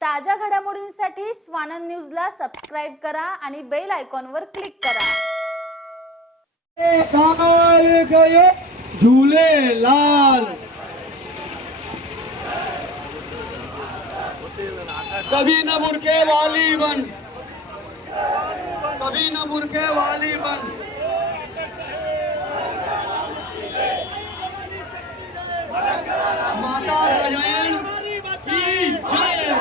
ताज्या घडामोडींसाठी स्वानंद न्यूजला सबस्क्राइब करा आणि बेल आयकॉनवर क्लिक करा। कमाल गए झूले लाल, कभी न बुरके वाली बन, कभी न बुरके वाली बन। माता राजन की जय,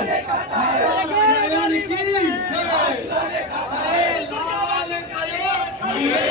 माता राजन की जय। अरे लाल गए झूले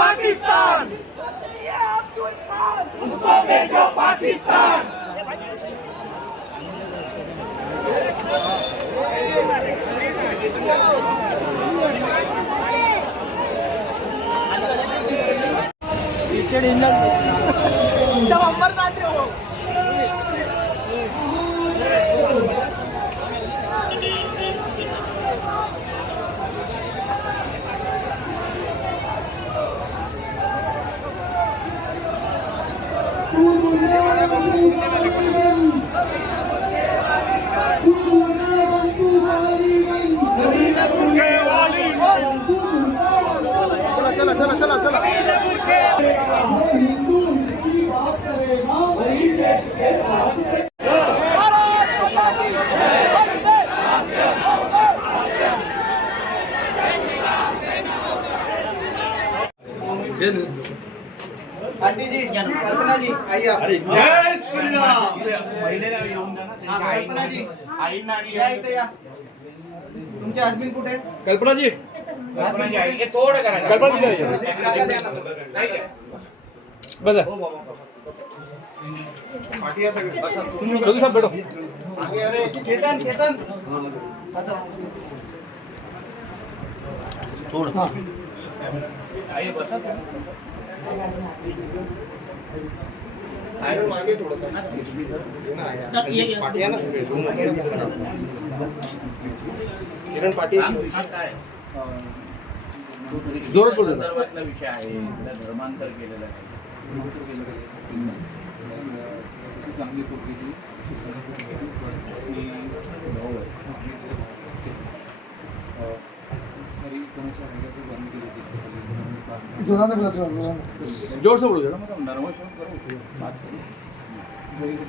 पाकिस्तान। सब अमरनाथ हो। चला चला चला चला आंटी जी, कल्पना जी, आइए। जय श्री राम। कल्पना जी, या इथे या। तुमचे हस्बंड कुठे? कल्पना जी, कल्पना जी आई, थोडं करा। कल्पना जी जाइए। जागा द्या ना थोडं. नाही काय? बजा हो बाबा. पाठिया सगळे. अच्छा, तुम्ही जल्दी साहब बैठो। आगे अरे केतन केतन. अच्छा. थोडं. आई बसा. आयो मागे थोडंसं. पाठिया ना सगळे. किरण पाटील जोरात बोलू. संदर्भातला विषय आहे. धर्मांतर केलेलं आहे. चांगली पोटली जोर से बोलो जरा.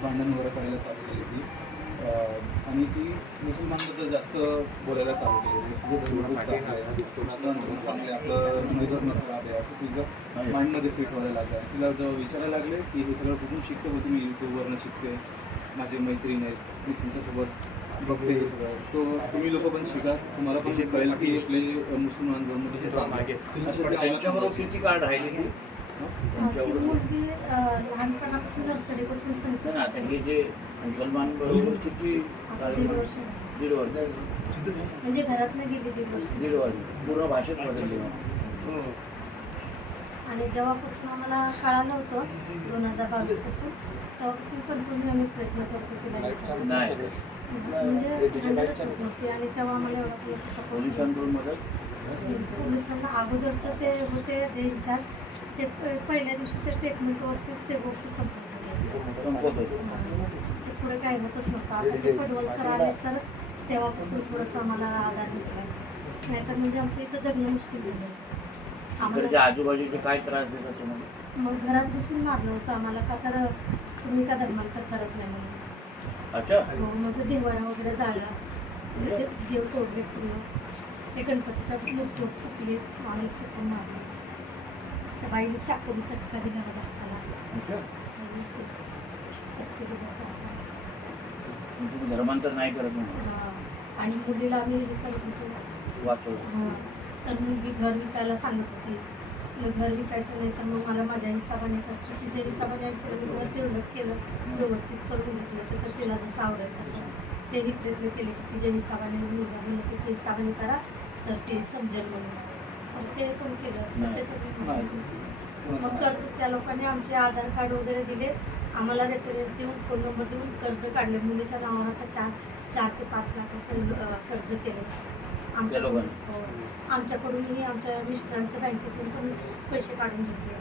भांडण वगैरे करायला चालू केली ती आणि ती मुसलमानबद्दल जास्त बोलायला चालू केली. तिचं चांगले आपलं धर्म खराब आहे असं तिचं माइंडमध्ये फिट व्हायला लागलं. तिला जेव्हा विचारायला लागले की हे सगळं कुठून शिकते होती, मी यूट्यूबवरनं शिकते, माझे मैत्रीण आहेत, मी तुमच्यासोबत बघते हे सगळं, तो तुम्ही लोक पण शिका, तुम्हाला पण कळेल की आपले मुसलमान धर्म कसे काम आहे असं त्यांच्याबरोबर किती काळ राहिलेली लहानपणापासून नर्सरीपासून सांगतो ना. आता हे जे मुसलमान बरोबर किती काळ? 1.5 वर्ष. म्हणजे घरात नाही गेली 1.5 वर्ष. पूर्ण भाषेत बदलली. आणि जेव्हापासून आम्हाला कळालं होतं 2022 पासून, तेव्हापासून कंटिन्यू आम्ही प्रयत्न करतो तिला नाही म्हणजे नंतरच होत नव्हती. आणि तेव्हा आम्हाला एवढा पोलिस सपोर्ट, पोलिसांकडून मदत. पोलिसांना अगोदरचं ते होते जे इन्चार्ज, ते पहिल्या दिवशीच्या ट्रीटमेंटवरतीच ते गोष्टी संपत होते. ते पुढे काही होतच नव्हतं. आता ते पडवल सर आले तर तेव्हापासून थोडंसं आम्हाला आधार भेटला. नाहीतर म्हणजे आमचं इथं जगणं मुश्किल झालं आम्हाला. आजूबाजूचे काय त्रास देतात तुम्हाला? मग घरात बसून मारलं होतं आम्हाला, का तर तुम्ही का धर्मांतर करत नाही. अच्छा. माझं देवारा वगैरे जाळला, म्हणजे ते देव तोडले पूर्ण. ते गणपतीच्या मूर्ती थुकली आणि फेकून मारलं. त्या बाईने चाकोनी चटका दिला माझ्या हाताला. चटके दिले धर्मांतर नाही करत म्हणून आणि मुलीला आम्ही हे करत होतो वाचवलं. तर मुलगी घर विकायला सांगत होती. मग घर विकायचं नाही तर मग मला माझ्या हिसाबाने करतो. तिच्या हिसाबाने केलं, मी घर डेव्हलप केलं, व्यवस्थित करून घेतलं. तर तिला जसं आवडेल तसं तेही प्रयत्न केले की तिच्या हिसाबाने मुलगा म्हणून तिच्या हिसाबाने करा तर ते समजेल म्हणून. तर ते पण केलं. तर त्याच्यामुळे मग कर्ज त्या लोकांनी आमचे आधार कार्ड वगैरे दिले, आम्हाला रेफरन्स देऊन फोन नंबर देऊन कर्ज काढले. मुलीच्या नावावर आता 4 ते 5 लाख रुपये कर्ज केलं आमच्याकडून. हो, आमच्याकडूनही आमच्या मिस्टरांच्या बँकेतून पण पैसे काढून घेतले.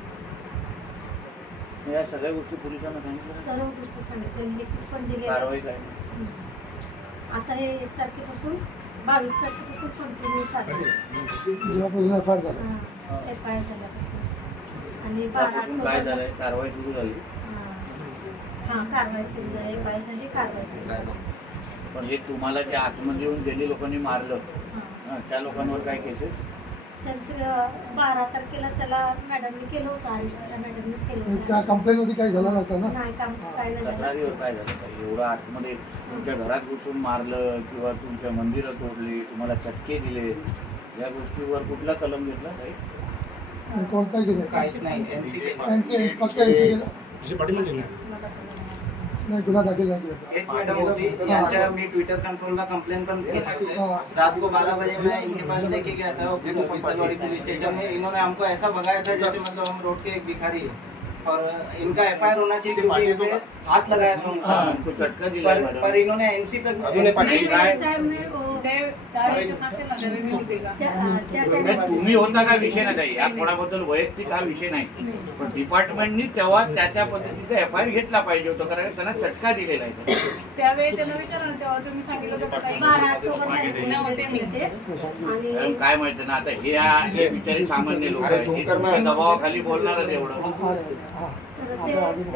या सगळ्या गोष्टी पोलिसांना सांगितलं, सर्व गोष्टी सांगितले, लिखित पण दिले. कारवाई काय आता हे 1 तारखेपासून 22 तारखेपासून कंटिन्यू चालू आहे. FIR झाल्यापासून आणि 12 काय झालंय? कारवाई सुरू झाली, हां कारवाई सुरू झाली. FIR झाली, कारवाई सुरू झाली. पण हे तुम्हाला जे आतमध्ये येऊन ज्यांनी लोकांनी मारलं त्या लोकांवर काय केसेस? त्यांचं 12 तारखेला त्याला मॅडमनी केलं होतं अरेस्ट. त्या मॅडमनीच केलं त्या होतं. कंप्लेंटमध्ये काही झालं नव्हतं ना? नाही काम काय नाही झालं. तक्रारीवर काय झालं? काय एवढं आतमध्ये तुमच्या घरात घुसून मारलं किंवा तुमच्या मंदिरं तोडली, तुम्हाला चटके दिले, या गोष्टीवर कुठला कलम घेतला काही? कोणताही केलं काहीच नाही. NC फक्त NC केलं नाही, गुन्हा दाखल नाही केला. एक मैडम होती, यांच्या मी ट्विटर कंट्रोलला कंप्लेन पण केला था. रात को 12 बजे मैं इनके पास लेके गया था पीतलवाड़ी पुलिस स्टेशन में. इन्होंने हमको ऐसा भगाया था जैसे मतलब हम रोड के एक भिखारी है, और इनका FIR होना चाहिए क्योंकि इन पे हाथ लगाया था उनको चटका दिला है मैडम. पर इन्होंने NC तक नहीं, काय? नेक्स्ट टाइम में वो नाही, तुम्ही होता का विषय नाही, या कोणाबद्दल वैयक्तिक हा विषय नाही, पण डिपार्टमेंटनी तेव्हा त्या पद्धतीचा FIR घेतला पाहिजे होता, कारण त्यांना चटका दिलेला आहे. त्यावेळी त्यांना विचारलं, तेव्हा तुम्ही सांगितलं होतं का काही? 12 ऑक्टोबरला होते आणि कारण काय माहिती ना, आता हे बिचारे सामान्य लोक आहेत, हे तुमच्या दबावाखाली बोलणारच एवढं. ते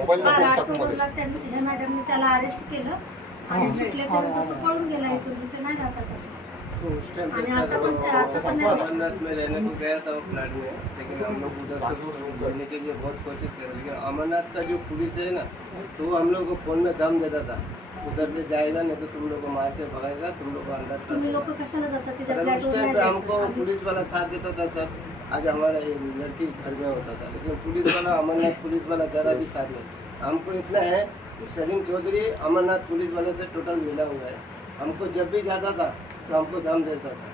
12 ऑक्टोबरला त्यांनी हे मॅडमने त्याला अरेस्ट केलं आणि सुटल्याच्या नंतर तो पळून गेला इथून. तिथे नाही राहतात आणि आता पण नाही. अमरनाथ में रहने को गया था वो फ्लैट में, लेकिन हम लोग उधर से लेने के लिए बहुत कोशिश कर रहे, लेकिन अमरनाथ का जो पुलिस है ना, तो वो हम लोग को फोन में दम देता था, उधर से जाएगा नहीं तो तुम लोग को मार के भगाएगा, तुम लोग को अंदर तुम्ही लोक कशाला जातात त्याच्या उस फ्लॅटवर टाइम नाही पे हमको जायचं. पुलिस वाला साथ देता था सर. आज हमारा ये लड़की घर में होता था, लेकिन पुलिस वाला, अमरनाथ पुलिस वाला जरा भी साथ नहीं. हमको इतना है, सलीम चौधरी अमरनाथ पुलिस वाले से टोटल मिला हुआ है. हमको जब भी जाता था तो हमको दम देता था.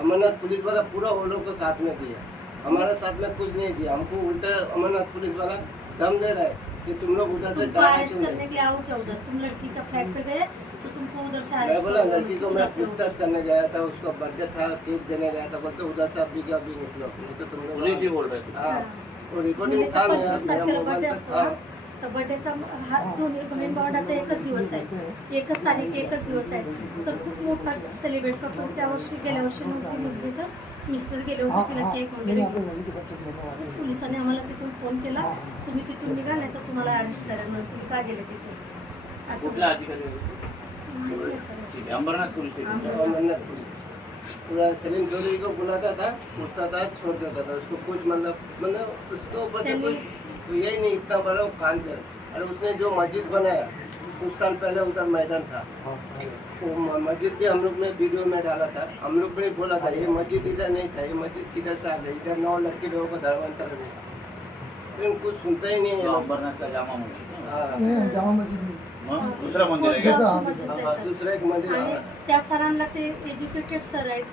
अमरनाथ पुलिस वाला पूरा वो लोग को साथ में दिया, हमारा साथ में कुछ नहीं दिया. हमको उल्टा अमरनाथ पुलिस वाला दम दे रहा है कि तुम लोग उधर से तुमको जाना अरेस्ट क्यों करने नहीं. के लिए आओ क्या उधर? तुम लड़की का फ्लैट पे गए तो तुमको उधर से मैं अरेस्ट बोला लड़की को मैं पूछताछ करने गया था, उसका बर्थडे था, केक देने गया था, बोलते उधर से अभी क्या भी निकलो अपने, तो तुम पुलिस ही लोग बोल रहे थे. हाँ, वो रिकॉर्डिंग मुलीचा था मेरा 25 मेरा तारखेला मोबाइल बर्थडे पर असतो था. ना, तर बर्थडेचा हा दोन्ही बहीण भावंडाचा एकच दिवस आहे, एकच तारीख, एकच दिवस आहे. तर खूप मोठा सेलिब्रेट करतो. त्या वर्षी गेल्या वर्षी नव्हती मुलगी, तर मिस्टर गेले होते तिला केक वगैरे घेऊन. पोलिसांनी आम्हाला तिथून फोन केला, तुम्ही तिथून निघा नाही तर तुम्हाला अरेस्ट करा म्हणून. तुम्ही का गेले तिथे असं कुठला अधिकारी होते? माहिती नाही सर. ठीक आहे, Ambernath police station. Amarnath police पूरा सलीम चौधरी को बुलाता था, पूछता था, छोड़ देता था. उसको कुछ मतलब उसके ऊपर से कुछ यही नहीं, इतना बड़ा वो कांड कर. और उसने जो मस्जिद बनाया कुछ साल पहले उधर मैदान था, वो मस्जिद भी हम लोग ने वीडियो में डाला था. हम लोग ने बोला था ये मस्जिद इधर नहीं था, ये मस्जिद किधर से आ गई, इधर 9 लड़के लोगों को धर्मांतर में, लेकिन कुछ सुनता ही नहीं है. अंबरनाथ का जामा मंदिर ना? हाँ, नाही, जामा मस्जिद नाही. मग दुसरं मंदिर आहे का? कोसगावची मस्जिद आहे हाँ, सर. दूसरा एक मंदिर आणि है. त्या सरांना ते एज्युकेटेड सर आहेत,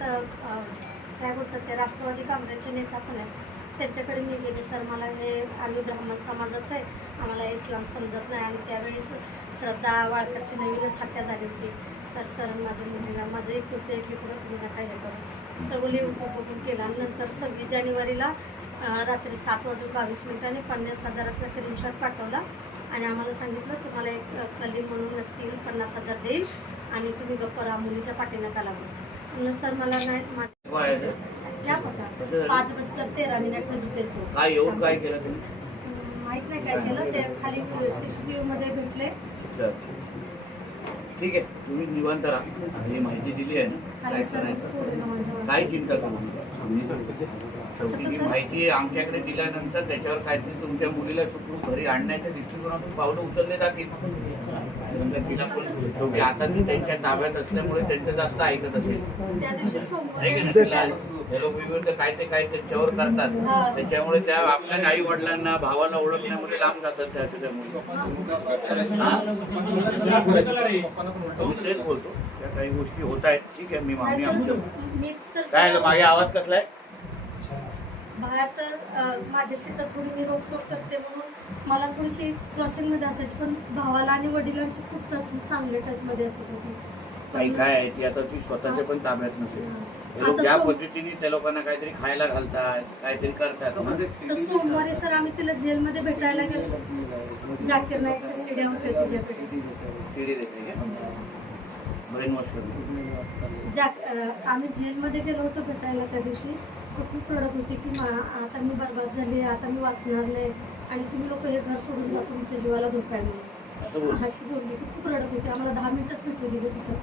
काय बोलतात ते राष्ट्रवादी काँग्रेसचे नेता पण आहेत. त्यांच्याकडे मी गेले, सर मला हे आम्ही ब्राह्मण समाजाचं आहे, आम्हाला इस्लाम समजत नाही. आणि त्यावेळेस श्रद्धा वाळकरची नवीनच हत्या झाली होती. तर सर माझ्या मुलीला माझं एक होतं एक लेकरं, तुम्ही नका हे करू. तर मुली उपभोगून केला. आणि नंतर 26 जानेवारीला रात्री 7:22 50,000चा स्क्रीनशॉट पाठवला आणि आम्हाला सांगितलं तुम्हाला एक कलीम म्हणून व्यक्ती 50,000 देईल आणि तुम्ही गप्प राहा, मुलीच्या पाठी नका लागू. म्हणलं सर मला नाही, माझ्या काय आहे ते? क्या पता 5:13 दुपेर को. काय येऊन काय केलं तुम्ही? माहित नाही काय केलं. ते खाली CCTV मध्ये भेटले. अच्छा. ठीक आहे, तुम्ही निवांत राहा. ही माहिती दिली आहे ना, खाली काय सर करायचं पोरीला माझ्यावर. काय चिंता करू नका. शेवटी ही माहिती आमच्याकडे दिल्यानंतर त्याच्यावर काहीतरी तुमच्या मुलीला सुखरूप घरी आणण्याच्या दृष्टिकोनातून पावलं उचलले जातील. तिला पण शेवटी आता ती त्यांच्या ताब्यात असल्यामुळे त्यांचं जास्त ऐकत असेल. त्या दिवशी सोमवारी हे लोक विविध काय ते काय त्यांच्यावर करतात, त्याच्यामुळे त्या आपल्या आई वडिलांना भावाला ओळखण्यामध्ये लांब जातात त्याच्यामुळे. मी तेच बोलतो, त्या काही गोष्टी होत आहेत. ठीक आहे, मी मागणी आमच्या मी तर काय मागे आवाज कसला आहे बाहेर तर माझ्याशी तर थोडी मी रोकटोक करते म्हणून मला थोडीशी क्रॉसिंगमध्ये असायची, पण भावाला आणि वडिलांची खूप चांगले टचमध्ये असत होती. काही काय आहे ती आता ती स्वतःच्या पण ताब्यात नसेल. हे लोक ज्या पद्धतीने त्या लोकांना काहीतरी खायला घालतात, काहीतरी करतात. तर सोमवारी सर आम्ही तिला जेलमध्ये भेटायला गेलो. जाकीर नाईकच्या सीड्या होत्या तिच्याकडे. शिडी देते ब्रेन वॉश करणे. आम्ही जेलमध्ये गेलो होतो भेटायला त्या दिवशी. तो खूप रडत होती की आता मी बर्बाद झाली, आता मी वाचणार नाही आणि तुम्ही लोक हे घर सोडून जा, तुमच्या जीवाला धोका आहे म्हणून अशी बोलली. ती खूप रडत होती. आम्हाला 10 मिनिटच भेटू दिले तिथं.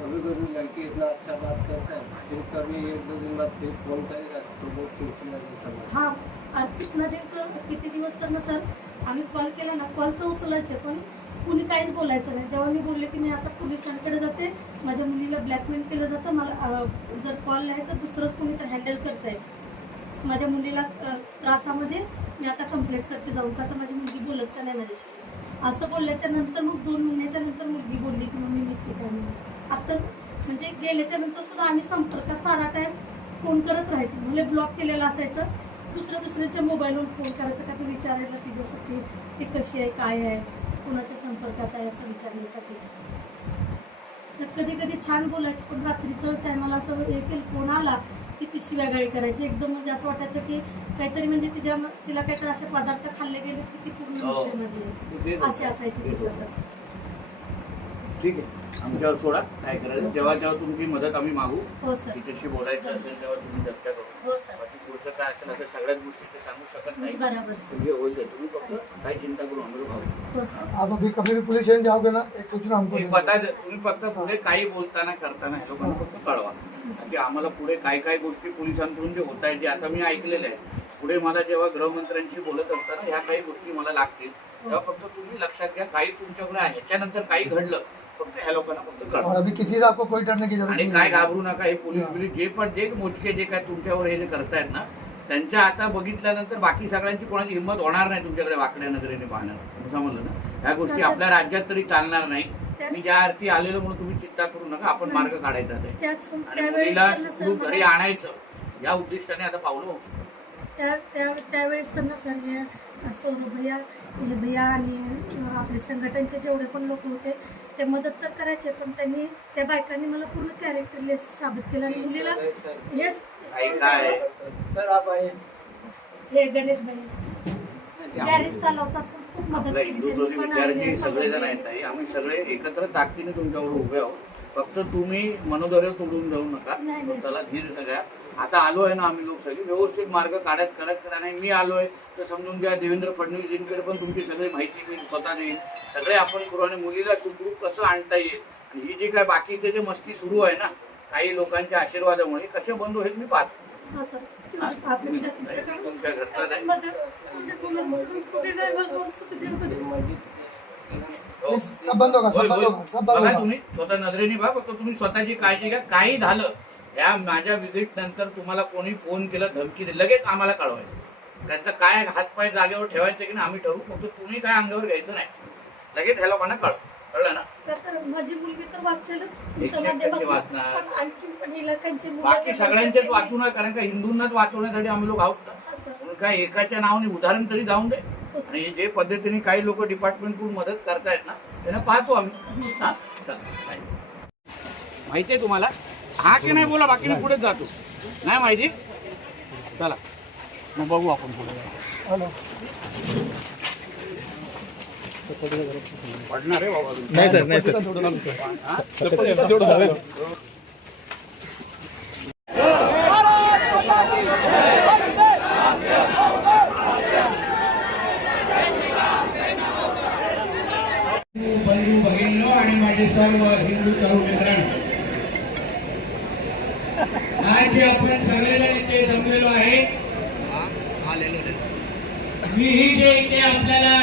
कभी कभी लड़की इतना अच्छा बात करता है, फिर कभी 1-2 दिन बाद फिर फोन करेगा तो बहुत चिड़चिड़ा जैसा लगता है. हा कितना किती दिवस तर ना सर आम्ही कॉल केला ना, कॉल तर उचलायचे पण कुणी काहीच बोलायचं नाही. जेव्हा मी बोलले की मी आता पोलिसांकडे जाते, माझ्या मुलीला ब्लॅकमेल केलं जातं, मला जर कॉल नाही तर दुसरंच कोणी तर हँडल करत आहे, माझ्या मुलीला त्रासामध्ये मी आता कंप्लेंट करते जाऊन, का तर माझी मुलगी बोलत नाही माझ्याशी. असं बोलल्याच्या नंतर मग 2 महिन्याच्या नंतर मुलगी बोलली की मम्मी मी ठीक आहे म्हणून. आता म्हणजे गेल्याच्या नंतर सुद्धा आम्ही संपर्कात सारा टाईम फोन करत राहायचो. म्हणजे ब्लॉक केलेलं असायचं, दुसऱ्याच्या मोबाईलवरून फोन करायचं का ते विचारायला तिच्यासाठी ती कशी आहे, काय आहे, कोणाच्या संपर्कात आहे असं विचारण्यासाठी. तर कधी कधी छान बोलायची, पण रात्रीचं टायमाला असं एक फोन आला की ती शिव्यागाळी करायची. एकदम म्हणजे असं वाटायचं की काहीतरी म्हणजे तिला काहीतरी असे पदार्थ खाल्ले गेले की ती पूर्ण विषयामध्ये असे असायचे ती सतत. ठीक आहे, आमच्यावर सोडा, काय करायचं जेव्हा जेव्हा तुमची मदत आम्ही मागू. हो सर. तिच्याशी बोलायचं असेल तेव्हा तुम्ही चर्चा करू. हो सर. बाकी पुढचं काय असेल आता सगळ्याच गोष्टी ते सांगू शकत नाही. बराबर सर. तुम्ही होईल ते तुम्ही फक्त काही चिंता करू आम्ही भाऊ. हो सर. आप अभी कभी भी पुलिस स्टेशन जाओगे ना, एक सूचना हमको तुम्ही फक्त पुढे काही बोलताना करताना हे लोकांना फक्त कळवा की आम्हाला पुढे काय काय गोष्टी पोलिसांकडून जे होत आहेत, जे आता मी ऐकलेलं आहे. पुढे मला जेव्हा गृहमंत्र्यांशी बोलत असताना ह्या काही गोष्टी मला लागतील, तेव्हा फक्त तुम्ही लक्षात घ्या काही तुमच्याकडे ह्याच्यानंतर काही घडलं फक्त ह्या लोकांना फक्त कळवा. और अभी किसी से आपको कोई डरने की जरूरत आणि नहीं काय है. घाबरू नका. हे पोलीस जे मोजके जे काय तुमच्यावर हे जे करतायत ना, त्यांच्या आता बघितल्यानंतर बाकी सगळ्यांची कोणाची हिंमत होणार नाही तुमच्याकडे वाकड्या नजरेने पाहणार. समजलं ना, ह्या गोष्टी आपल्या राज्यात तरी चालणार नाही. मी ज्या अर्थी आलेलो म्हणून तुम्ही चिंता करू नका, आपण मार्ग काढायचा आहे आणि मुलीला सुखरूप घरी आणायचं या उद्दिष्टाने आता पावलं होऊ. त्यावेळेस त्यांना सर हे सौरभ भैया, हे भैया आणि आपले संघटनचे जेवढे पण लोक होते ते मदत तर करायचे, पण त्यांनी त्या बायकांनी मला पूर्ण कॅरेक्टरलेस साबित केलं आणि मुलीला हेच काय सर आप आए. हे गणेश भाई गॅरेज चालवतात, पण खूप मदत आपल्या केली हिंदुत्वाचे त्यांनी. विद्यार्थी सगळेजण आहेत ताई. आम्ही सगळे एकत्र ताकदीने तुमच्यावर उभे आहोत. फक्त तुम्ही मनोधैर्य तोडून जाऊ नका, नाही, त्याला धीर घ्या. आता आलोय ना आम्ही लोक सगळे व्यवस्थित मार्ग काढत आणि मी आलोय तर समजून घ्या देवेंद्र फडणवीसजींकडे पण तुमची सगळी माहिती मी स्वतः देईन. सगळे आपण करू आणि मुलीला सुखरूप कसं आणता येईल आणि ही जी काय बाकीचे जे मस्ती सुरू आहे ना काही लोकांच्या आशीर्वादामुळे कसे बंद होईल मी पाहतो. हा सर, तेवढीच अपेक्षा तुमच्याकडून. तुमच्या घरचा नाही. सब बंद होगा, सब बंद होगा, सब बंद बघा होगा. तुम्ही स्वतः नजरेने बघा, फक्त तुम्ही स्वतःची काळजी घ्या. काही झालं या माझ्या व्हिजिट नंतर तुम्हाला कोणी फोन केलं, धमकी दिली, लगेच आम्हाला कळवायचं. त्यांचा काय हातपाय जागेवर ठेवायचे की नाही आम्ही ठरवू. फक्त तुम्ही काय अंगावर घ्यायचं नाही, लगेच ह्या लोकांना कळलं ना. तर माझी मुलगी तर वाचेलच तुमच्या 100% माध्यमातून, वाचणार. पण आणखी पण हिला त्यांची बाकी सगळ्यांचेच वाचू नये, कारण का हिंदूंनाच वाचवण्यासाठी आम्ही लोक आहोत ना. हा सर. म्हणून काय एकाच्या नावाने उदाहरण तरी जाऊन दे. हो सर. आणि जे पद्धतीने काही लोक डिपार्टमेंटकडून मदत करतायत ना त्यांना पाहतो आम्ही. हा चला माहिती आहे तुम्हाला हा की नाही बोला, बाकी मी पुढेच जातो. नाही माहिती, चला मग बघू आपण पुढे. हॅलो. पडणार आहे बाबा. नाही सर, नाही सर. बंधू भगिनींनो आणि माझे सर्व हिंदू तरुण मित्रांनो, आज इथे आपण सगळेजण इथे जमलेलो आहे. मीही जे इथे आपल्याला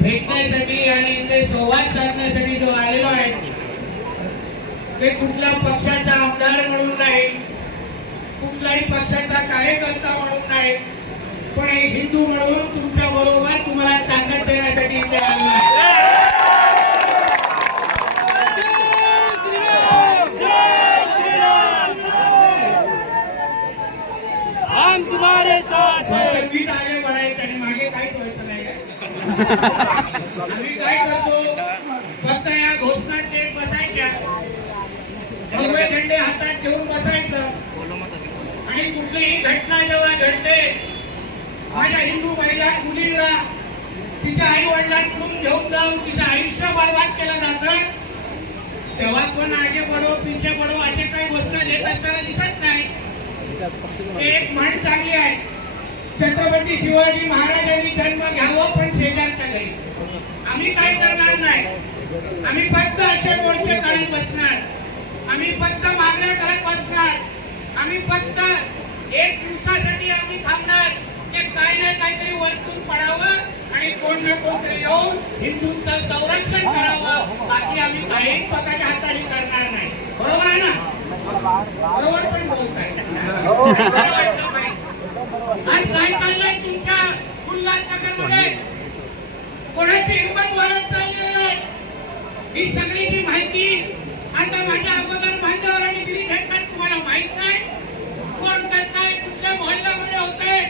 भेटण्यासाठी आणि इथे संवाद साधण्यासाठी जो आलेलो आहे ते कुठल्या पक्षाचा आमदार म्हणून नाही, कुठल्याही पक्षाचा कार्यकर्ता म्हणून नाही, पण एक हिंदू म्हणून तुमच्या बरोबर तुम्हाला ताकद देण्यासाठी इथे आलेलो आहे. गीत आगे बढ़ायचं आणि मागे काहीच व्हायचं नाही. आम्ही काय करतो, फक्त या घोषणा देत बसायच्या, भगवे झेंडे हातात घेऊन बसायचं आणि कुठलीही घटना जेव्हा घडते, माझ्या हिंदू महिला मुलीला तिच्या आई वडिलांकडून घेऊन जाऊन तिचं आयुष्य बरबाद केलं जातं, तेव्हा पण आगे बढो पिछे बढो असे काही घोषणा देत असताना दिसत नाही. एक म्हण चांगली आहे, छत्रपती शिवाजी महाराजांनी जन्म घ्यावं पण शेजारच्या घरी. आम्ही काय करणार नाही, आम्ही फक्त असे मोर्चे काढत बसणार, आम्ही फक्त मागण्या करत बसणार, आम्ही फक्त एक दिवसासाठी आम्ही थांबणार की काय नाही काहीतरी वरतून पडावं आणि कोण ना कोणतरी येऊन हिंदूंचं संरक्षण करावं. बाकी आम्ही काही स्वतःच्या हाताने करणार नाही. बरोबर आहे ना? बरोबर पण बोलताय. आज काय चाललंय तुमच्या उल्हासनगरमध्ये? कोणाची हिंमत वाढत चालली आहे? ही सगळी जी माहिती आता माझ्या अगोदर मान्यवरांनी दिली भेटतात. तुम्हाला माहित नाही कोण करताय, कुठल्या मोहल्ल्यामध्ये होतंय,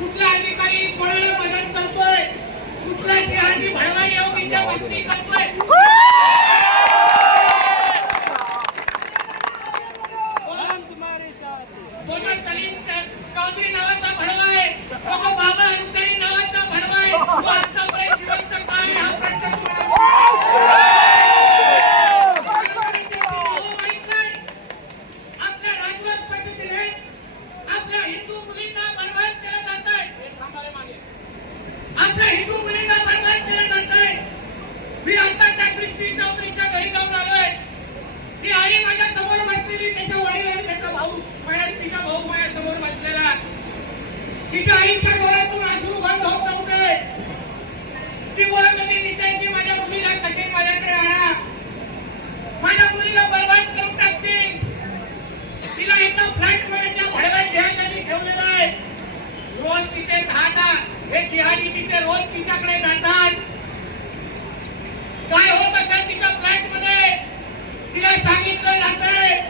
कुठला अधिकारी कोणाला मदत करतोय, कुठला जिहादी भडवा येऊन इथे मस्ती करतोय. चौधरी नावाचा भडवा आहे, बाबा अन्सारी नावाचा भडवा आहे. तो आतापर्यंत जिवंत काय हा प्रश्न आपल्या राजवट पद्धतीने आपल्या हिंदू मुलींना बरबाद केलं जात आहे. आपल्या हिंदू मुलींना बरबाद केलं जात आहे. मी आता त्या क्रिस्टी चौधरीच्या घरी जाऊन आलोय. ती आई माझ्या समोर बसलेली, त्याच्या वडील आणि त्याचा भाऊ, तिचा भाऊ माझ्या समोर बसलेला. तिच्या आईच्या डोळ्यातून अश्रू बंद होत नव्हते. ती बोलत होती, निश्चयची माझ्या मुलीला कशी माझ्याकडे आणा, माझ्या मुलीला बरबाद करून टाकतील. तिला एका फ्लॅट मध्ये त्या भडव्या जिहाद्यांनी ठेवलेलं आहे. रोज तिथे 10 हे जिहादी तिथे रोज तिच्याकडे जातात. काय होत असेल तिच्या फ्लॅट मध्ये तिला सांगितलं जातंय,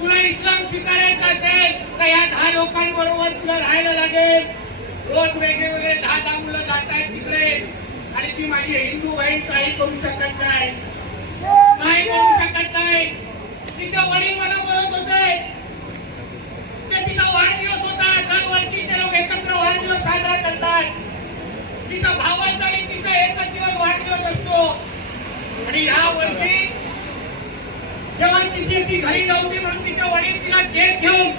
तुला इस्लाम स्वीकारायचा असेल तर या 10 लोकांबरोबर तुला राहायला लागेल. रोज वेगवेगळे 10 मुलं जात आहेत तिकडे आणि ती माझी हिंदू बहीण काही करू शकत नाही, काही करू शकत नाही. तिचे वडील मला बोलत होते, ते तिचा वाढदिवस होता, दरवर्षी ते लोक एकत्र वाढदिवस साजरा करतात. तिचा भावाचा आणि तिचा एकच दिवस वाढदिवस असतो. आणि या वर्षी जेव्हा ती घरी नव्हती म्हणून तिच्या वडील तिला केक घेऊन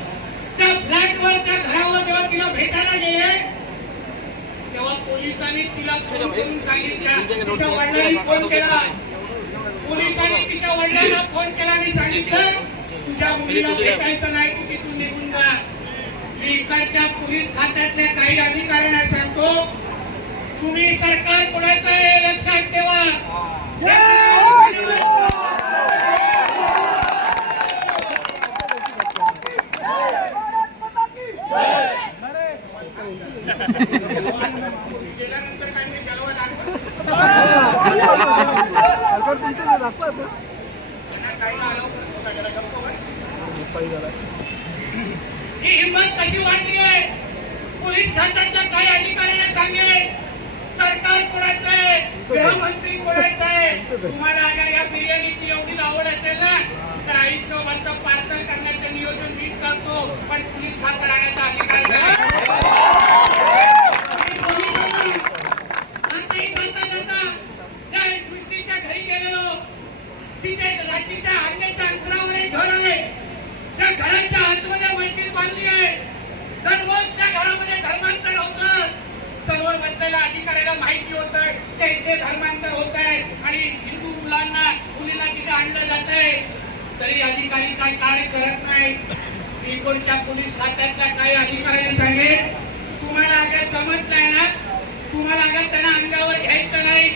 त्या फ्लॅटवर त्या घरावर जेव्हा तिला भेटायला गेले, तेव्हा पोलिसांनी तिला फोन करून सांगितलं, तिच्या वडिलांनी फोन केला, पोलिसांनी तिच्या वडिलांना फोन केला आणि सांगितलं तुझ्या मुलीला भेटायचं नाही, तू तिथून निघून जा. मी इकडच्या पोलीस खात्यातल्या काही अधिकाऱ्यांना सांगतो, तुम्ही सरकार कोणाचं आहे लक्षात ठेवा. ही हिंमत कशी वाढली आहे? पोलीस खात्याच्या काही अधिकाऱ्यांना सांगेल सरकार कोणाचं आहे, गृहमंत्री कोणाचं आहे. तुम्हाला अगर या बिर्याणीची एवढीच आवड असेल ना तर आयुष्यभरचं पार्सल करण्याचं नियोजन मीच करतो, पण पोलीस खात्यात राहण्याचा अधिकार नाही. घरी गेलेलो तिथे रात्रीच्या हाकेच्या अंतरावर एक घर आहे. त्या घराच्या आतमध्ये मैत्री बांधली आहे. दररोज त्या घरामध्ये धर्मांतर होतं. समोर बसलेल्या अधिकाऱ्याला माहिती होतं की इथे धर्मांतर होत आहे आणि हिंदू मुलीला तिथे आणलं जात आहे. तरी अधिकारी अधिकारी काही कार्य करत नाही. मी कोणत्या पोलीस खात्यातल्या काही अधिकाऱ्यांनी सांगेल तुम्हाला अगर जमत नाही ना, तुम्हाला अगर त्यांना अंगावर घ्यायचं नाही,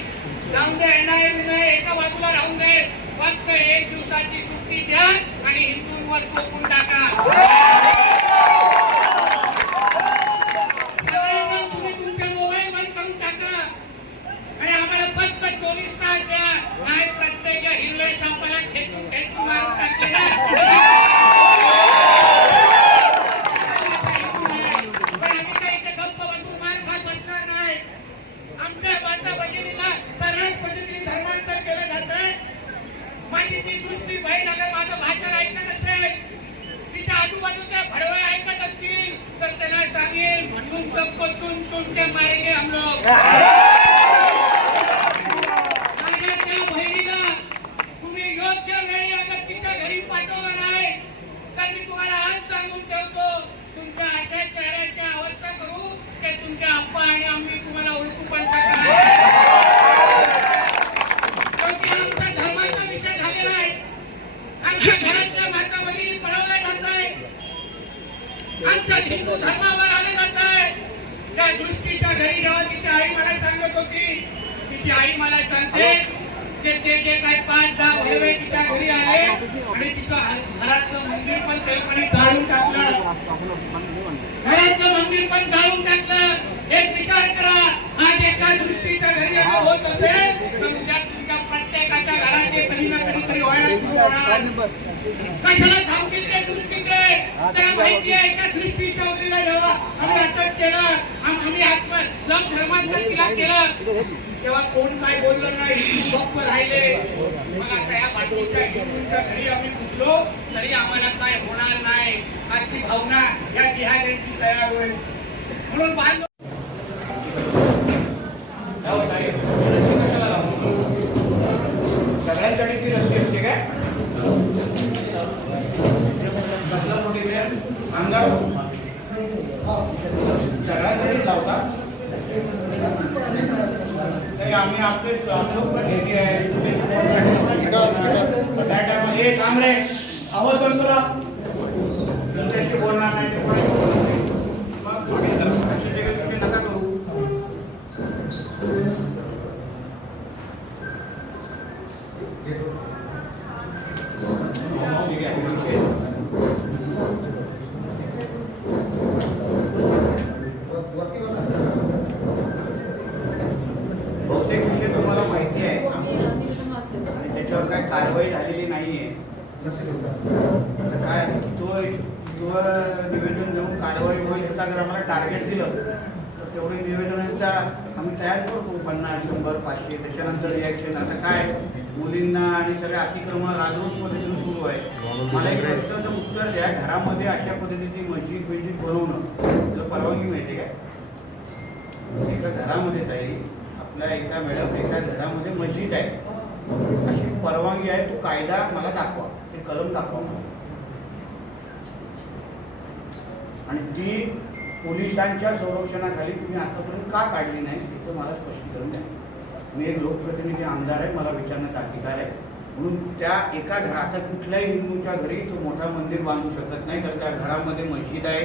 जाऊन दे नाही एका बाजूला राहून दे, फक्त 1 दिवसाची सुट्टी द्या आणि हिंदूंवर सोपून टाका. सगळ्यांना तुम्ही तुमचे मोबाईल बंद करून टाका आणि आम्हाला फक्त 24 तास द्या. नाही प्रत्येक हिरवे संपाला खेचून मारून टाकले ना, पण आम्ही काही इथे गप्प बसून मार खात बसणार नाही. आमच्या माता भगिनीला सरळ पद्धतीने धर्मांतर केलं जातंय. माझी ती दुसरी बहीण अगर माझं भाषण ऐकत असेल, तिच्या आजूबाजूच्या भडवे ऐकत असतील तर त्यांना सांगेल तुम सबको चुन चुन के मारेंगे हम लोग. माझ्या त्या बहिणीला तुम्ही योग्य वेळी अगर तिच्या घरी पाठवलं नाही तर मी तुम्हाला आज सांगून ठेवतो, तुमच्या अशा चेहऱ्याची अवस्था करू ते तुमच्या अप्पा आणि आम्ही तुम्हाला ओळखू पण शकणार. आमच्या धर्माचा विषय झालेला आहे. आमच्या घरातल्या माता भगिनी पळवल्या जात आहे. आमच्या हिंदू धर्मावर आले जात आहे. त्या दृष्टीच्या घरी जेव्हा तिची आई मला सांगत होती, तिची आई मला सांगते ते काही 5-10 भडवे तिच्या घरी आले आणि तिचं घराचं मंदिर पण कल्पने जाळून टाकलं. घराचं मंदिर पण जाळून टाकलं. एक विचार करा, आज एका दृष्टीच्या घरी अगर होत असेल तर उद्या तुमच्या प्रत्येकाच्या घरात ते कधी ना कधीतरी व्हायला सुरू होणार. कशाला थांबतील ते दृष्टीकडे? त्याला माहिती आहे एका दृष्टी चौधरीला जेव्हा आम्ही अटक केलं, आम्ही आत्म धर्मांतर तिला केलं तेव्हा कोण काय बोललं नाही, हिंदू गप्प राहिले. मग आता या बाजूच्या हिंदूंच्या घरी आम्ही घुसलो तरी आम्हाला काय होणार नाही अशी भावना या जिहाद्यांची तयार होईल. म्हणून बांध सगळ्यांसाठी ती रस्ते असते काय कसला मोठी आमदार सगळ्यांसाठी लावतात. आम्ही आपले घेतली आहे त्या टायमाला काम रे आवाज बंद करा, तुमच्याशी बोलणार नाही ते मग नका करू. बहुतेक विषय तुम्हाला माहिती आहे आणि त्याच्यावर काय कारवाई झालेली नाहीये. काय तो निवेदन देऊन कारवाई होईल त्याचा जर आम्हाला टार्गेट दिलं तर तेवढे निवेदन आम्ही तयार करतो 50, 100, 500. त्याच्यानंतर रिॲक्शन. आता काय मुलींना आणि सगळ्या अतिक्रमण राजरोस पद्धतीने सुरू आहे. मला एक प्रश्नाचं उत्तर द्या, घरामध्ये अशा पद्धतीची मस्जिद बनवणं त्याला परवानगी मिळते काय? एका घरामध्ये ताई आपल्या एका मॅडम एका घरामध्ये मस्जिद आहे, अशी परवानगी आहे, तो कायदा मला दाखवा, ते कलम दाखवा आणि ती पोलिसांच्या संरक्षणाखाली तुम्ही आतापर्यंत का काढली नाही त्याचं मला स्पष्टीकरण द्या. मी एक लोकप्रतिनिधी आमदार आहे, मला विचारण्याचा अधिकार आहे. म्हणून त्या एका घरात कुठल्याही हिंदूच्या घरी तो मोठा मंदिर बांधू शकत नाही, तर त्या घरामध्ये मस्जिद आहे,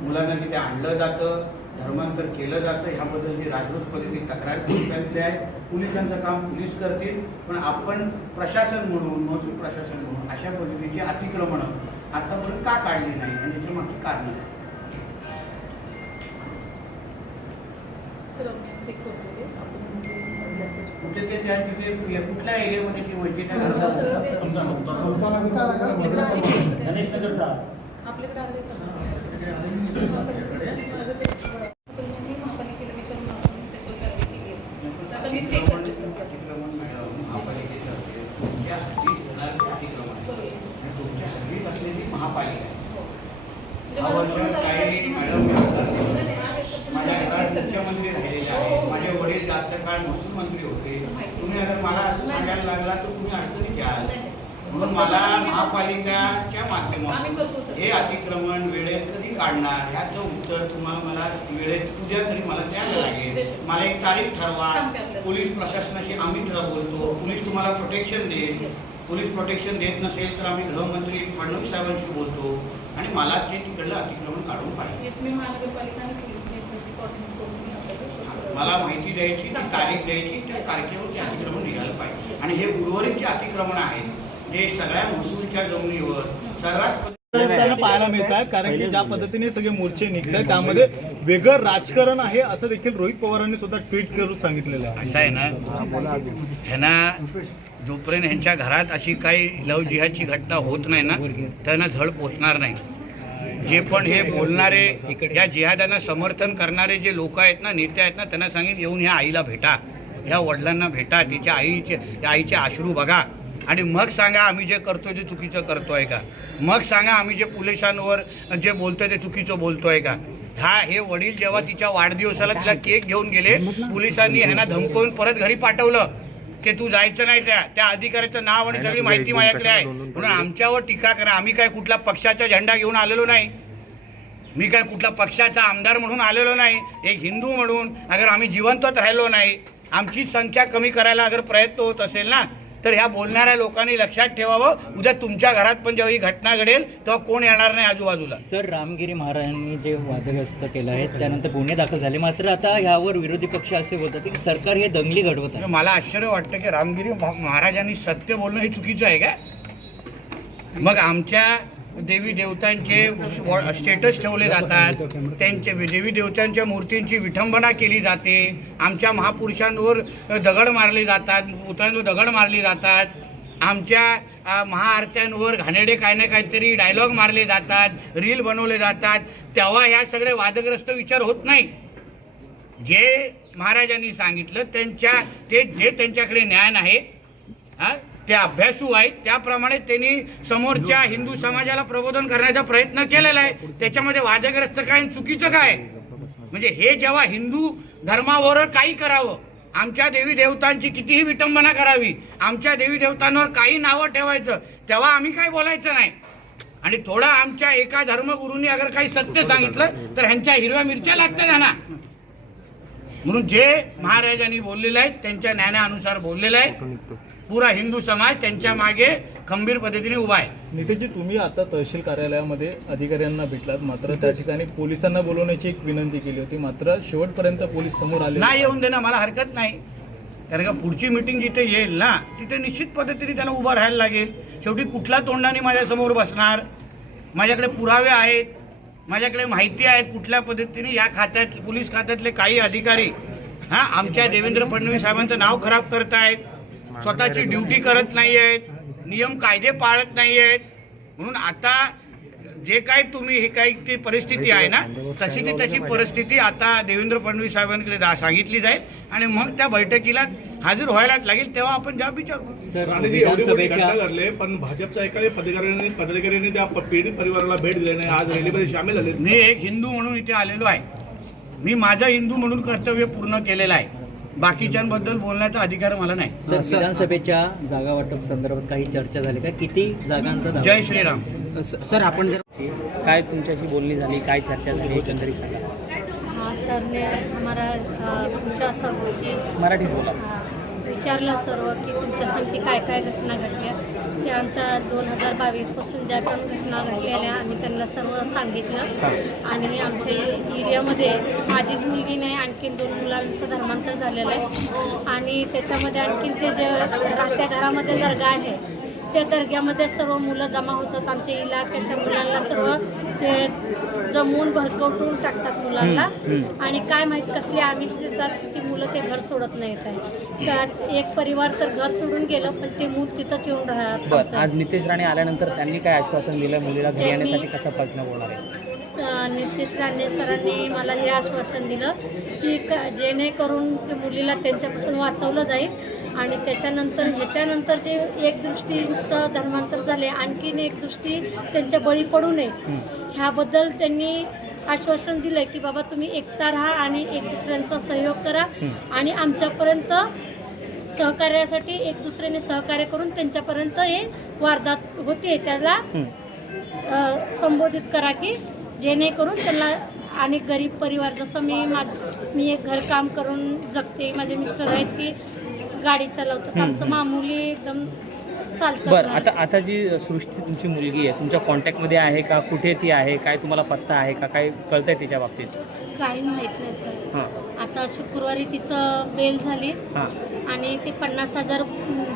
मुलांना तिथे आणलं जातं, धर्मांतर केलं जातं. ह्याबद्दलची राजरोस पद्धती तक्रार पोलिसांची आहे. पोलिसांचं काम पोलीस करतील, पण आपण प्रशासन म्हणून महसूल प्रशासन म्हणून अशा पद्धतीची अतिक्रमणं आतापर्यंत का काढली नाही आणि त्याच्या मागची कारण आहे. कुठे ते त्या तिथे कुठल्या एरियामध्ये ती मस्जिद आहे? महापालिका माझ्या घरात मुख्यमंत्री राहिलेले आहे, माझे वडील जास्त काळ महसूल मंत्री होते. तुम्ही अगर मला असं सांगायला लागला तर तुम्ही अडचणी घ्याल. म्हणून मला महापालिकाच्या माध्यमातून हे अतिक्रमण वेळेत कधी काढणार याचं उत्तर तुम्हाला मला वेळेत उद्या तरी मला द्यायला लागेल. मला एक तारीख ठरवा, पोलीस प्रशासनाशी आम्ही बोलतो, पोलीस तुम्हाला प्रोटेक्शन देईल. पोलीस प्रोटेक्शन देत नसेल तर आम्ही गृहमंत्री फडणवीस साहेबांशी बोलतो आणि मला ते तिकडलं अतिक्रमण काढून पाहिजे. मी महानगरपालिका आणि पोलीस यांच्याशी coordinate करून मी आपल्याला शोधतो. मला माहिती द्यायची, ती तारीख द्यायची, त्या तारखेवर ते अतिक्रमण निघालं पाहिजे. आणि हे उर्वरित जे अतिक्रमण आहेत जे सगळ्या महसूलच्या जमिनीवर सर्रास त्यांना पाहायला मिळतात, कारण की ज्या पद्धतीने सगळे मोर्चे निघतात त्यामध्ये वेगळं राजकारण आहे असं देखील रोहित पवारांनी सुद्धा ट्विट करून सांगितलेलं आहे. असं आहे ना, ह्यांना जोपर्यंत ह्यांच्या घरात अशी काही लव जिहादची घटना होत नाही ना त्यांना झळ पोचणार नाही. जे पण हे बोलणारे, या जिहादांना समर्थन करणारे जे लोक आहेत ना, नेते आहेत ना, त्यांना सांगेन येऊन ह्या आईला भेटा, ह्या वडिलांना भेटा, तिच्या आईचे अश्रू बघा आणि मग सांगा आम्ही जे करतोय ते चुकीचं करतोय का. मग सांगा आम्ही जे पोलिसांवर जे बोलतोय ते चुकीचं बोलतोय का. हे वडील जेव्हा तिच्या वाढदिवसाला तिला केक घेऊन गेले, पोलिसांनी ह्यांना धमकवून परत घरी पाठवलं की तू जायचं नाही. त्या अधिकाऱ्याचं नाव आणि सगळी माहिती माझ्याकडे आहे, म्हणून आमच्यावर टीका करा. आम्ही काय कुठला पक्षाचा झेंडा घेऊन आलेलो नाही, मी काय कुठला पक्षाचा आमदार म्हणून आलेलो नाही. एक हिंदू म्हणून अगर आम्ही जिवंतच राहिलो नाही, आमची संख्या कमी करायला अगर प्रयत्न होत असेल ना, तर ह्या बोलणाऱ्या लोकांनी लक्षात ठेवावं, उद्या तुमच्या घरात पण जेव्हा ही घटना घडेल तेव्हा कोण येणार नाही आजूबाजूला. सर, रामगिरी महाराजांनी जे वादग्रस्त केलं आहे त्यानंतर गुन्हे दाखल झाले, मात्र आता यावर विरोधी पक्ष असे बोलतात की सरकार हे दंगली घडवत आहे. मला आश्चर्य वाटतं की रामगिरी महाराजांनी सत्य बोलणं हे चुकीचं आहे का. मग आमच्या देवी देवतांचे स्टेटस ठेवले जातात, त्यांचे देवी देवतांच्या मूर्तींची विठंबना केली जाते, आमच्या महापुरुषांवर दगड मारले जातात, पुतळ्यांवर दगड मारली जातात, आमच्या महाआरत्यांवर घाणेरडे काही ना काहीतरी डायलॉग मारले जातात, रील बनवले जातात, तेव्हा ह्या सगळे वादग्रस्त विचार होत नाही. जे महाराजांनी सांगितलं जे त्यांच्याकडे ज्ञान आहे, ते अभ्यासू आहेत, त्याप्रमाणे त्यांनी समोरच्या हिंदू समाजाला प्रबोधन करण्याचा प्रयत्न केलेला आहे. त्याच्यामध्ये वादग्रस्त काय चुकीचं काय. म्हणजे हे जेव्हा हिंदू धर्मावर काही करावं, आमच्या देवी देवतांची कितीही विटंबना करावी, आमच्या देवी देवतांवर काही नावं ठेवायचं, तेव्हा आम्ही काय बोलायचं नाही. आणि थोडा आमच्या एका धर्मगुरूंनी अगर काही सत्य सांगितलं तर ह्यांच्या हिरव्या मिरच्या लागतात त्यांना. म्हणून जे महाराजांनी बोललेलं आहे त्यांच्या ज्ञानानुसार बोललेलं आहे, पुरा हिंदू समाज त्यांच्या मागे खंबीर पद्धतीने उभा आहे. नितेशजी, तुम्ही आता तहसील कार्यालयामध्ये अधिकाऱ्यांना भेटलात, मात्र त्या ठिकाणी पोलिसांना बोलवण्याची एक विनंती केली होती, मात्र शेवटपर्यंत पोलीस समोर आले नाही. येऊन देणं मला हरकत नाही, कारण का पुढची मीटिंग जिथे येईल ना तिथे निश्चित पद्धतीने त्यांना उभं राहायला लागेल. शेवटी कुठला तोंडाने माझ्यासमोर बसणार, माझ्याकडे पुरावे आहेत, माझ्याकडे माहिती आहे कुठल्या पद्धतीने या खात्यात पोलीस खात्यातले काही अधिकारी आमच्या देवेंद्र फडणवीस साहेबांचं नाव खराब करतायत, स्वतःची ड्युटी करत नाही आहेत, नियम कायदे पाळत नाही आहेत. म्हणून आता जे काही तुम्ही ही काही ती परिस्थिती आहे ना तशी परिस्थिती आता देवेंद्र फडणवीस साहेबांकडे सांगितली जाईल आणि मग त्या बैठकीला हजर व्हायलाच लागेल, तेव्हा आपण जवाब विचारू. सर, विधानसभेच्या घडले पण भाजपच्या एका पदाधिकाऱ्यांनी त्या पीडित परिवाराला भेट दिली नाही, आज रॅलीमध्ये सामील झाले. मी एक हिंदू म्हणून इथे आलेलो आहे, मी माझा हिंदू म्हणून कर्तव्य पूर्ण केलेलं आहे, बाकीच्यांबद्दल बोलण्याचा अधिकार मला नाही. सर, विधानसभेच्या जागा वाटप संदर्भात काही चर्चा झाली का, किती जागांचा दावा? जय श्रीराम. सर, आपण जर काय तुमच्याशी बोलणी झाली, काय चर्चा झाली एकंदरीत सांगा. हाँ, सर ने हमारा पूछा सब की मराठीत बोला. विचारलं सर्व की तुमच्यासाठी काय काय घटना घडल्या, ते आमच्या 2022पासून ज्या पण घटना घडलेल्या आम्ही त्यांना सर्व सांगितलं. आणि आमच्या एरियामध्ये माझीच मुलगी नाही, आणखीन 2 मुलांचं धर्मांतर झालेलं आहे. आणि त्याच्यामध्ये आणखीन ते जे राहत्या घरामध्ये दर्गा आहे, त्या दर्ग्यामध्ये सर्व मुलं जमा होतात. आमच्या इलाक्याच्या मुलांना सर्व ते जमवून भरकवटून टाकतात मुलांना. आणि काय माहीत कसले आमिष देतात, ती मुलं ते घर सोडत नाहीत आहे. तर एक परिवार तर घर सोडून गेलं, पण ते मूल तिथंच येऊन राहतात. आज नितेश राणे आल्यानंतर त्यांनी काय आश्वासन दिलं, मुलीला घरी येण्यासाठी कसा प्रयत्न होणार आहे? नितेश राणे सरांनी मला हे आश्वासन दिलं की जेणेकरून ते मुलीला त्यांच्यापासून वाचवलं जाईल. आणि ह्याच्यानंतर जे एक दृष्टीचं धर्मांतर झाले, आणखीन एक दृष्टी त्यांच्या बळी पडू नये ह्याबद्दल त्यांनी आश्वासन दिलं की बाबा तुम्ही एकता राहा आणि एक दुसऱ्यांचा सहयोग करा आणि आमच्यापर्यंत सहकार्यासाठी एक दुसऱ्याने सहकार्य करून त्यांच्यापर्यंत हे वारदात होते त्याला संबोधित करा की जेणेकरून त्यांना आणि गरीब परिवार जसं मी एक घरकाम करून जगते, माझे मिस्टर आहेत की गाडी चालवतात, आमचं मामुली एकदम चालतं बरं, आपलं. आता जी सृष्टी तुमची मुलगी आहे, तुमच्या कॉन्टॅक्टमध्ये आहे का? कुठे ती आहे? काय तुम्हाला पत्ता आहे का? काय कळतंय तिच्या बाबतीत? काही माहीत नाही सर. हां आता शुक्रवारी तिचं बेल झाली हां आणि ते 50,000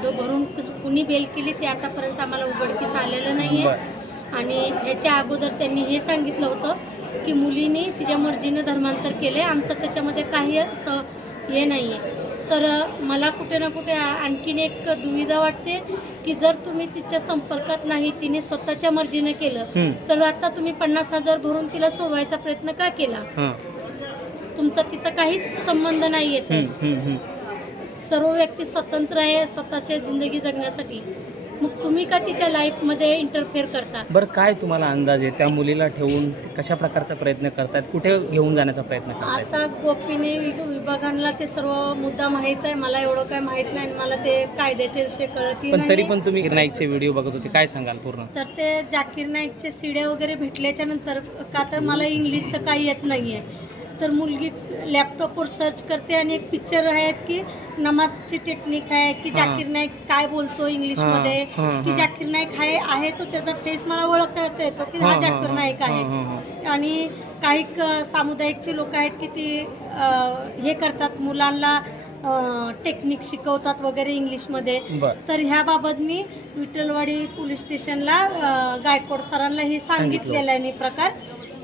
भरून कुणी बेल केली ते आतापर्यंत आम्हाला उघडकीस आलेलं नाही आहे. बरं आणि ह्याच्या अगोदर त्यांनी हे सांगितलं होतं की मुलीने तिच्या मर्जीनं धर्मांतर केले, आमचं त्याच्यामध्ये काही असं हे नाही आहे. तर मला कुठे ना कुठे आणखीन एक दुविधा वाटते की जर तुम्ही तिच्या संपर्कात नाही, तिने स्वतःच्या मर्जीनं केलं, तर आता तुम्ही 50,000 भरून तिला सोडवायचा प्रयत्न का केला? हां तुमचा तिचा काहीच संबंध नाही येते. सर्व व्यक्ती स्वतंत्र आहे स्वतःच्या जिंदगी जगण्यासाठी, मग तुम्ही का तिच्या लाईफमध्ये इंटरफेअर करता? बरं, काय तुम्हाला अंदाज आहे त्या मुलीला ठेवून कशा प्रकारचा प्रयत्न करतायत? कुठे घेऊन जाण्याचा प्रयत्न करतायत? आता गोपीने विभागांना ते सर्व मुद्दा माहीत आहे, मला एवढं काय माहीत नाही, मला ते कायद्याचे विषय कळतही पण तरी नाही. पण तुम्ही नाईकचे व्हिडिओ बघत होते, काय सांगाल पूर्ण? तर ते जाकीर नाईकचे सीड्या वगैरे भेटल्याच्या नंतर, का तर मला इंग्लिशचं काही येत नाही आहे, तर मुलगी लॅपटॉपवर सर्च करते आणि एक पिक्चर आहे की नमाजची टेक्निक आहे की जाकीर नाईक काय बोलतो इंग्लिशमध्ये, की जाकीर नाईक आहे तो त्याचा फेस मला ओळखता येतो की हा जाकीर नाईक आहे. आणि काही सामुदायिकची लोक आहेत की ती हे करतात, मुलांना टेक्निक शिकवतात वगैरे इंग्लिशमध्ये. तर ह्याबाबत मी विठ्ठलवाडी पोलीस स्टेशनला गायकवाड सरांना हे सांगितलेलं आहे मी प्रकार.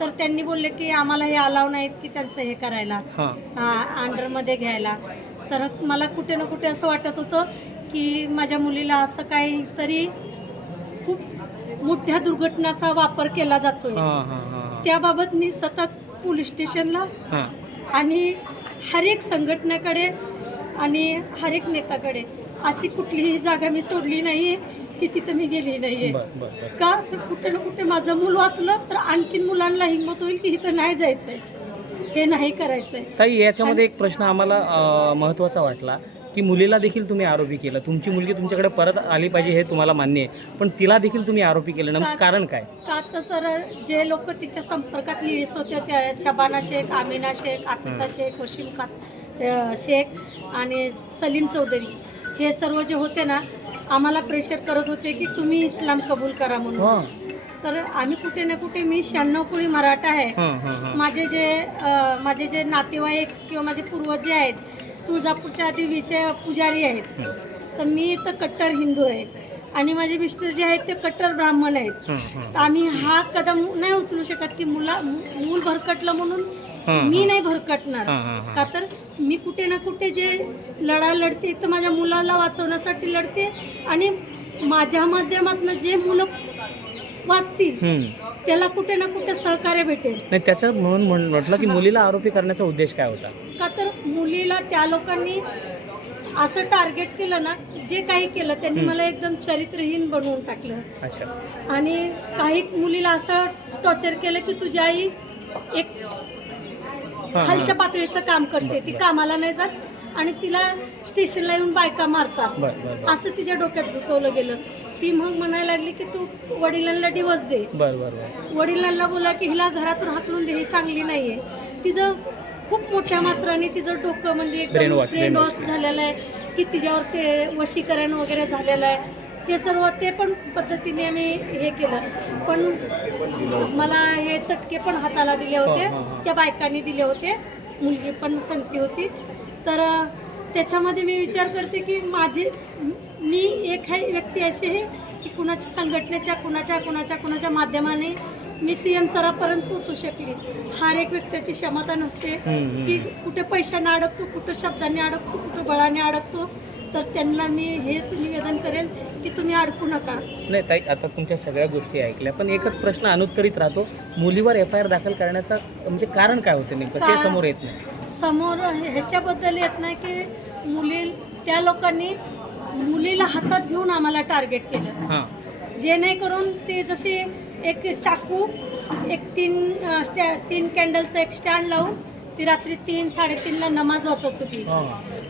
तर त्यांनी बोलले की आम्हाला हे अलाव नाहीत की त्यांचं हे करायला अंडरमध्ये घ्यायला. तर मला कुठे ना कुठे असं वाटत होतं की माझ्या मुलीला असं काहीतरी खूप मोठ्या दुर्घटनाचा वापर केला जातोय. त्याबाबत मी सतत पोलीस स्टेशनला आणि हर एक संघटनेकडे आणि हर एक नेत्याकडे अशी कुठलीही जागा मी सोडली नाहीये की तिथं मी गेली नाहीये. का तर कुठे ना कुठे माझं मूल वाचलं तर आणखीन मुलांना हिंमत होईल की इथं नाही जायचंय, हे नाही करायचंय. ताई, याच्यामध्ये एक प्रश्न आम्हाला महत्त्वाचा वाटला की मुलीला देखील तुम्ही आरोपी केलं. तुमची मुलगी तुमच्याकडे परत आली पाहिजे हे तुम्हाला मान्य आहे, पण तिला देखील तुम्ही आरोपी केलं ना, कारण काय? का तर सर जे लोक तिच्या संपर्कात लिहिस होते त्या शबाना शेख, आमिना शेख, आकिता शेख, वशीम शेख आणि सलीम चौधरी, हे सर्व जे होते ना आम्हाला प्रेशर करत होते की तुम्ही इस्लाम कबूल करा म्हणून. तर आम्ही कुठे ना कुठे, मी 96 कुळी मराठा आहे, माझे जे नातेवाईक किंवा माझे पूर्वज जे आहेत तुळजापूरच्या देवीचे पुजारी आहेत, तर मी तर कट्टर हिंदू आहे आणि माझे मिस्टर जे आहेत ते कट्टर ब्राह्मण आहेत. तर आम्ही हा कदम नाही उचलू शकत की मूल भरकटलं म्हणून मी नाही भरकटणार. का तर मी कुठे ना कुठे जे लढा लढते तर माझ्या मुलाला वाचवण्यासाठी लढते आणि माझ्या माध्यमातून जे मुलं वाचतील त्याला कुठे ना कुठे सहकार्य भेटेल. नाही, त्याचं म्हणून म्हटलं की मुलीला आरोपी करण्याचा उद्देश काय होता? का तर मुलीला त्या लोकांनी असं टार्गेट केलं ना, जे काही केलं त्यांनी मला एकदम चरित्रहीन बनवून टाकलं. अच्छा. आणि काही मुलीला असं टॉर्चर केलं की तुझी आई एक खालच्या पातळीचं काम करते, ती कामाला नाही जात आणि तिला स्टेशनला येऊन बायका मारतात, असं तिच्या डोक्यात घुसवलं गेलं. ती मग म्हणायला लागली की तू वडिलांना डिवोर्स दे. वडिलांना बोला की हिला घरातून हाकलून दे, ही चांगली नाहीये. तिचं खूप मोठ्या मात्राने तिचं डोकं म्हणजे एकदम ब्रेन वॉश झालेलं आहे की तिच्यावर ते वशीकरण वगैरे झालेलं आहे. हे सर्व ते पण पद्धतीने आम्ही हे केलं, पण मला हे चटके पण हाताला दिले होते, त्या बायकांनी दिले होते, मुलगी पण सांगती होती. तर त्याच्यामध्ये मी विचार करते की मी एक व्यक्ती अशी आहे की कुणाच्या संघटनेच्या कुणाच्या माध्यमाने मी CM सरापर्यंत पोहोचू शकली. हर एक व्यक्तीची क्षमता नसते की कुठे पैशाने अडकतो, कुठं शब्दांनी अडकतो, कुठं बळाने अडकतो. तर त्यांना मी हेच निवेदन करेन की तुम्ही अडकू नका. नाही ताई, आता तुमच्या सगळ्या गोष्टी ऐकल्या, पण एकच प्रश्न अनुत्तरित राहतो, मुलीवर FIR दाखल करण्याचा म्हणजे कारण काय होतं नेमकं, ते समोर येत नाही. समोर ह्याच्याबद्दल येत नाही की त्या लोकांनी मुलीला हातात घेऊन आम्हाला टार्गेट केलं, जेणेकरून ते जसे एक चाकू, एक 3 कॅन्डलचं एक स्टँड लावून ती रात्री 3-3:30ला नमाज वाचत होती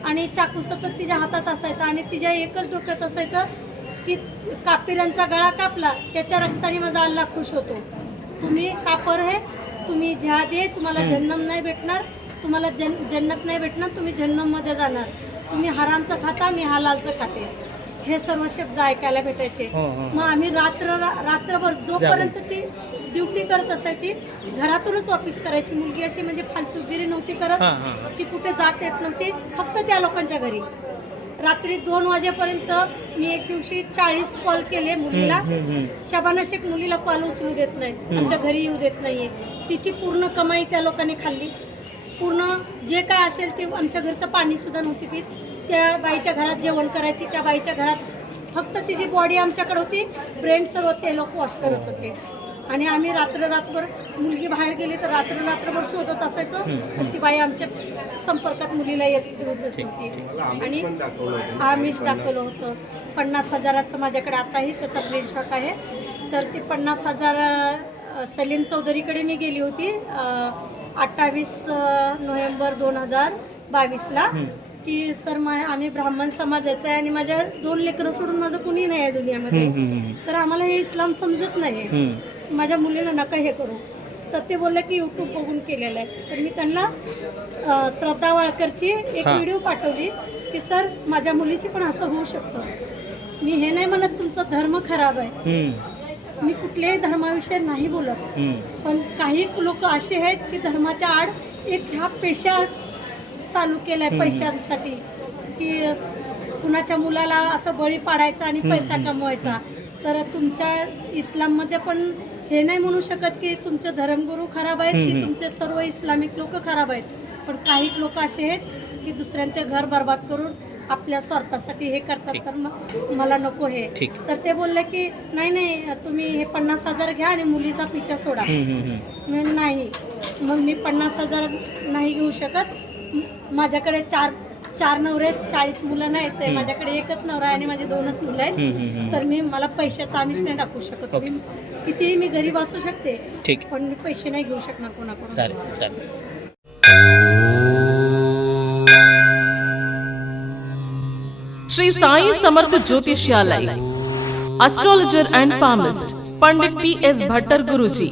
आणि चाकू सतत तिच्या हातात असायचा आणि तिच्या एकच डोक्यात असायचं की कापिरांचा गळा कापला त्याच्या रक्ताने माझा अल्लाह खुश होतो. तुम्ही कापर आहे, तुम्ही जिहादी आहे, तुम्हाला जन्नम नाही भेटणार, तुम्हाला जन्नत नाही भेटणार, तुम्ही जन्नममध्ये जाणार. तुम्ही हरामचं खाता, मी हलालचं खाते. हे सर्व शब्द ऐकायला भेटायचे. मग आम्ही रात्रभर जोपर्यंत ती ड्युटी करत असायची, घरातूनच ऑफिस करायची. मुलगी अशी म्हणजे फालतूगिरी नव्हती करत, ती कुठे जात येत नव्हती, फक्त त्या लोकांच्या घरी. रात्री 2 वाजेपर्यंत मी एक दिवशी 40 कॉल केले मुलीला. शबाना शेख मुलीला कॉल उचलू देत नाही, आमच्या घरी येऊ देत नाहीये. तिची पूर्ण कमाई त्या लोकांनी खाल्ली. पूर्ण जे काय असेल ते, आमच्या घरचं पाणी सुद्धा नव्हती पीत. त्या बाईच्या घरात जेवण करायची, त्या बाईच्या घरात फक्त तिची बॉडी आमच्याकडे होती, ब्रेन सर्व ते लोक वॉश करत होते. आणि आम्ही रात्रभर, मुलगी बाहेर गेली तर रात्रभर शोधत असायचो, पण ती बाई आमच्या संपर्कात मुलीला येत होती. आणि आम्हीच दाखवलं होतं. 50,000चं माझ्याकडे आताही त्याचा स्क्रीनशॉट आहे. तर ती 50,000 सलीम चौधरीकडे मी गेली होती 28 नोव्हेंबर 2022ला, की सर आम्ही ब्राह्मण समाजाचं आहे आणि माझ्या 2 लेकरं सोडून माझं कुणी नाही आहे दुनियामध्ये, तर आम्हाला हे इस्लाम समजत नाही, माझ्या मुलीला नका हे करू. तर ते बोलले की यूट्यूब बघून केलेलं आहे. तर मी त्यांना श्रद्धा वाळकरची एक व्हिडिओ पाठवली की सर माझ्या मुलीची पण असं होऊ शकतं. मी हे नाही म्हणत तुमचा धर्म खराब आहे, मी कुठल्याही धर्माविषयी नाही बोलत, पण काही लोक असे आहेत की धर्माच्या आड एक ह्या पेशा चालू केलाय पैशांसाठी, की कुणाच्या मुलाला असं बळी पाडायचा आणि पैसा कमवायचा. तर तुमच्या इस्लाममध्ये पण हे नाही म्हणू शकत की तुमचे धर्मगुरू खराब आहेत की तुमचे सर्व इस्लामिक लोक खराब आहेत, पण काही लोक असे आहेत की दुसऱ्यांचे घर बर्बाद करून आपल्या स्वार्थासाठी हे करतात. तर मला नको हे. तर ते बोलले की नाही तुम्ही हे 50,000 घ्या आणि मुलीचा पिछा सोडा. नाही, मग मी 50,000 नाही घेऊ शकत. माझ्याकडे चार नवरे 40 मुलं नाहीत, ते माझ्याकडे एकच नवरा आहे आणि माझे 2च मुलं आहेत. तर मला पैशाचा आमिष नाही दाखवू शकत. मी कितीही मी गरीब असू शकते, पण मी पैसे नाही घेऊ शकणार कोणाकडून. चालेल. Shri Sai Samarth Jyotishalaya, astrologer and palmist Pandit PS Bhattar Guruji.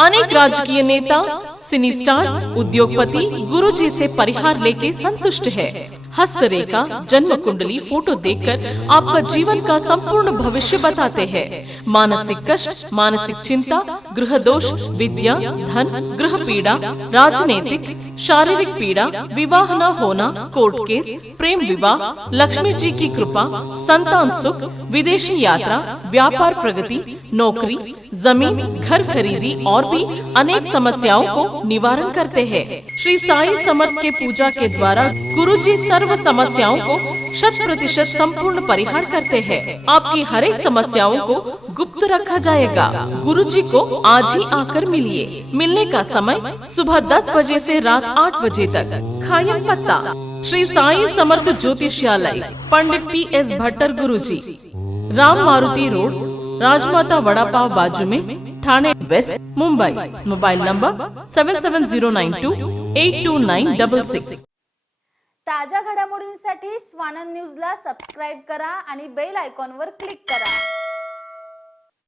अनेक राजकीय नेता, सिनी स्टार्स, उद्योगपति गुरुजी से परिहार लेके संतुष्ट है. हस्तरेखा, जन्म कुंडली, फोटो देखकर आपका जीवन का संपूर्ण भविष्य बताते हैं. मानसिक कष्ट, मानसिक चिंता, गृह दोष, विद्या, धन, गृह पीड़ा, राजनीतिक, शारीरिक पीड़ा, विवाह न होना, कोर्ट केस, प्रेम विवाह, लक्ष्मी जी की कृपा, संतान सुख, विदेशी यात्रा, व्यापार प्रगति, नौकरी, जमीन, घर खरीदी और भी अनेक समस्याओं को निवारण करते हैं. श्री साई समर्थ के पूजा के द्वारा गुरुजी सर्व समस्याओं को 100% संपूर्ण परिहार करते हैं. आपकी हर एक समस्याओं को गुप्त रखा जाएगा. गुरुजी को आज ही आकर मिलिए. मिलने का समय सुबह 10 बजे से रात 8 बजे तक. खायम पत्ता श्री साई समर्थ ज्योतिषालय, पंडित PS भट्टर गुरुजी, राम मारुति रोड, राजमाता वड़ा पाव बाजू में, Thane west, Mumbai. Mobile number 7709282966. ताज्या घडामोडींसाठी स्वानंद न्यूजला सबस्क्राईब करा आणि बेल आयकॉनवर क्लिक करा.